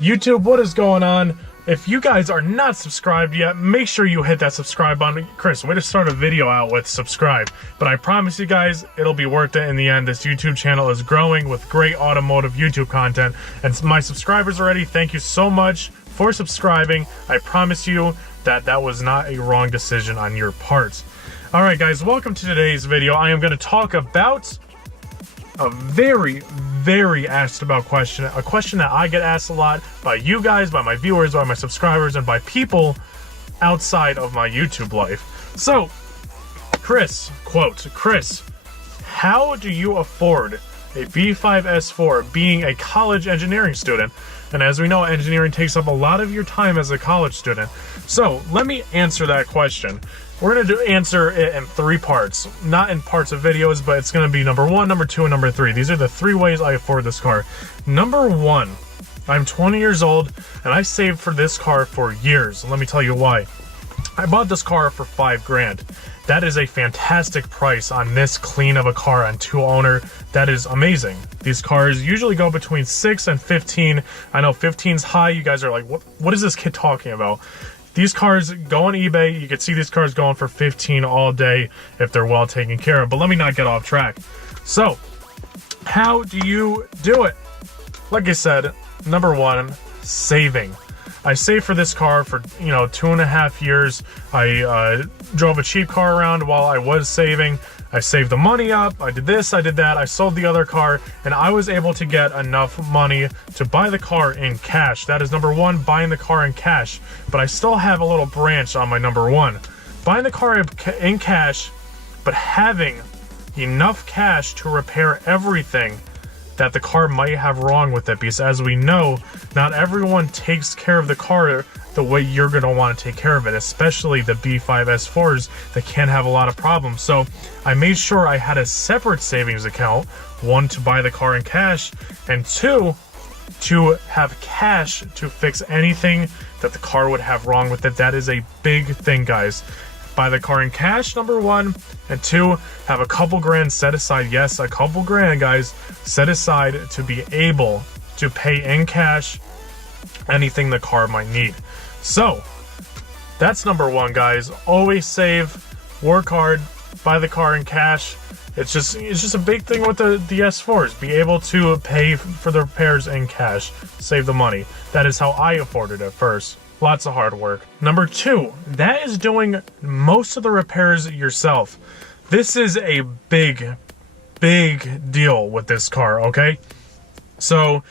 YouTube, what is going on? If you guys are not subscribed yet, make sure you hit that subscribe button. Chris, way to start a video out with subscribe. But I promise you guys, it'll be worth it in the end. This YouTube channel is growing with great automotive YouTube content. And my subscribers already, thank you so much for subscribing. I promise you that that was not a wrong decision on your part. Alright guys, welcome to today's video. I am going to talk about a very asked about question, a question that I get asked a lot by you guys, by my viewers, by my subscribers, and by people outside of my YouTube life. So, Chris, quote, Chris, how do you afford a B5 S4 being a college engineering student? And as we know, engineering takes up a lot of your time as a college student. So, let me answer that question. We're going to answer it in three parts. Not in parts of videos, but it's going to be number 1, number 2, and number 3. These are the 3 ways I afford this car. Number 1, I'm 20 years old, and I saved for this car for years. Let me tell you why. I bought this car for $5 grand. That is a fantastic price on this clean of a car on 2-owner. That is amazing. These cars usually go between 6 and 15. I know 15's high. You guys are like, what is this kid talking about? These cars go on eBay. You can see these cars going for 15 all day if they're well taken care of. But let me not get off track. So, how do you do it? Like I said, number 1, saving. I saved for this car for, 2.5 years. I drove a cheap car around while I was saving. I saved the money up, I did this, I did that, I sold the other car, and I was able to get enough money to buy the car in cash. That is number 1, buying the car in cash. But I still have a little branch on my number 1. Buying the car in cash, but having enough cash to repair everything that the car might have wrong with it. Because as we know, not everyone takes care of the car the way you're going to want to take care of it, especially the B5 S4s that can have a lot of problems. So I made sure I had a separate savings account, 1 to buy the car in cash, and 2 to have cash to fix anything that the car would have wrong with it. That is a big thing, guys. Buy the car in cash, number 1, and 2, have a couple grand set aside. Yes, a couple grand, guys, set aside to be able to pay in cash anything the car might need. So, that's number 1, guys. Always save, work hard, buy the car in cash. It's just a big thing with the S4s. Be able to pay for the repairs in cash. Save the money. That is how I afforded it first. Lots of hard work. Number 2, that is doing most of the repairs yourself. This is a big deal with this car, okay? So,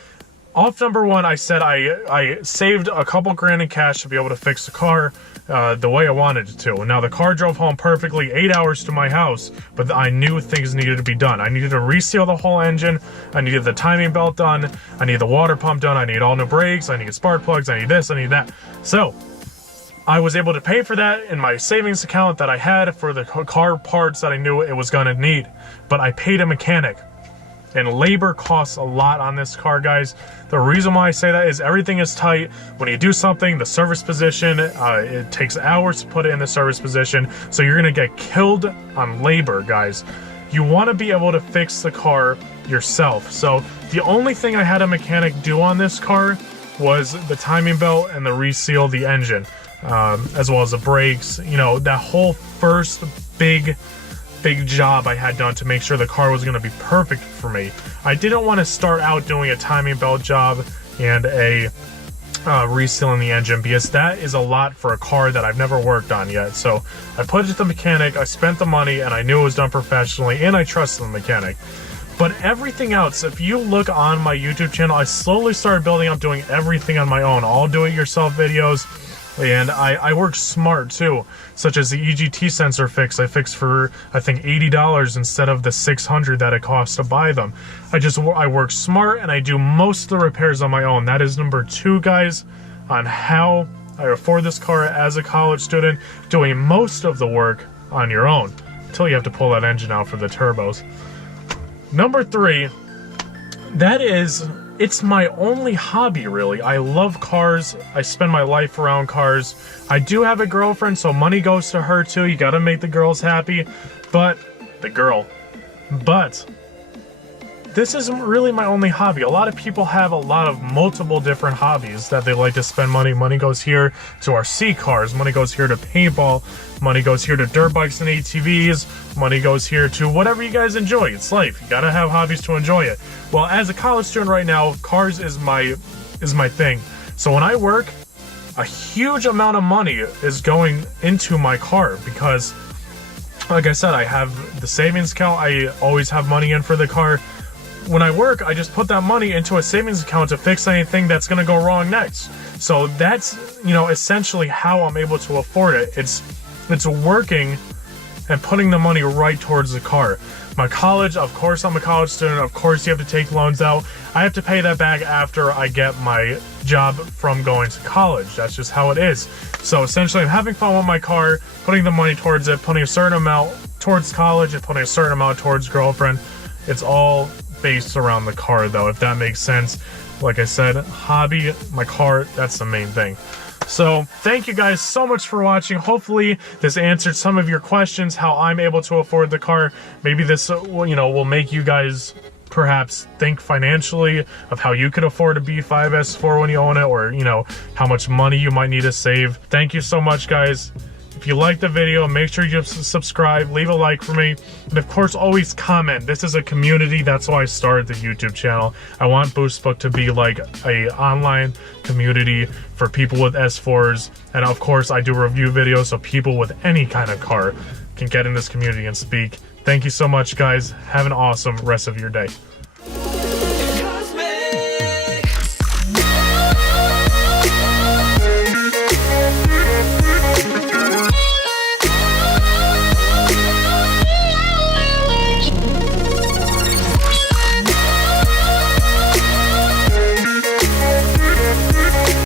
off number 1, I said I saved a couple grand in cash to be able to fix the car the way I wanted it to. Now, the car drove home perfectly 8 hours to my house, but I knew things needed to be done. I needed to reseal the whole engine. I needed the timing belt done. I needed the water pump done. I need all new brakes. I need spark plugs. I need this. I need that. So, I was able to pay for that in my savings account that I had for the car parts that I knew it was going to need. But I paid a mechanic. And labor costs a lot on this car, guys. The reason why I say that is everything is tight. When you do something, the service position, it takes hours to put it in the service position. So you're going to get killed on labor, guys. You want to be able to fix the car yourself. So the only thing I had a mechanic do on this car was the timing belt and the reseal the engine, as well as the brakes. That whole first big job I had done to make sure the car was going to be perfect for me. I didn't want to start out doing a timing belt job and a resealing the engine, because that is a lot for a car that I've never worked on yet. So I put it to the mechanic, I spent the money, and I knew it was done professionally, and I trusted the mechanic. But everything else, if you look on my YouTube channel, I slowly started building up doing everything on my own, all do-it-yourself videos. And I work smart too, such as the EGT sensor fix. I fixed for, I think, $80 instead of the $600 that it costs to buy them. I work smart, and I do most of the repairs on my own. That is number 2, guys, on how I afford this car as a college student, doing most of the work on your own, until you have to pull that engine out for the turbos. Number 3, that is, it's my only hobby, really. I love cars. I spend my life around cars. I do have a girlfriend, so money goes to her too. You gotta make the girls happy. But this isn't really my only hobby. A lot of people have a lot of multiple different hobbies that they like to spend money. Money goes here to RC cars, money goes here to paintball, money goes here to dirt bikes and ATVs, money goes here to whatever you guys enjoy. It's life. You gotta have hobbies to enjoy it. Well, as a college student right now, cars is my thing. So when I work, a huge amount of money is going into my car because, like I said, I have the savings account. I always have money in for the car. When I work, I just put that money into a savings account to fix anything that's going to go wrong next. So that's, essentially how I'm able to afford it. It's working and putting the money right towards the car. My college, of course, I'm a college student. Of course, you have to take loans out. I have to pay that back after I get my job from going to college. That's just how it is. So essentially, I'm having fun with my car, putting the money towards it, putting a certain amount towards college, and putting a certain amount towards girlfriend. It's all based around the car, though, if that makes sense. Like I said, hobby, my car, that's the main thing. So thank you guys so much for watching. Hopefully this answered some of your questions, how I'm able to afford the car. Maybe this will make you guys perhaps think financially of how you could afford a B5 S4 when you own it, or how much money you might need to save. Thank you so much, guys. If you like the video, make sure you subscribe, leave a like for me, and of course always comment. This is a community. That's why I started the YouTube channel. I want Boostbook to be like a online community for people with S4s, and of course I do review videos so people with any kind of car can get in this community and speak. Thank you so much, guys. Have an awesome rest of your day.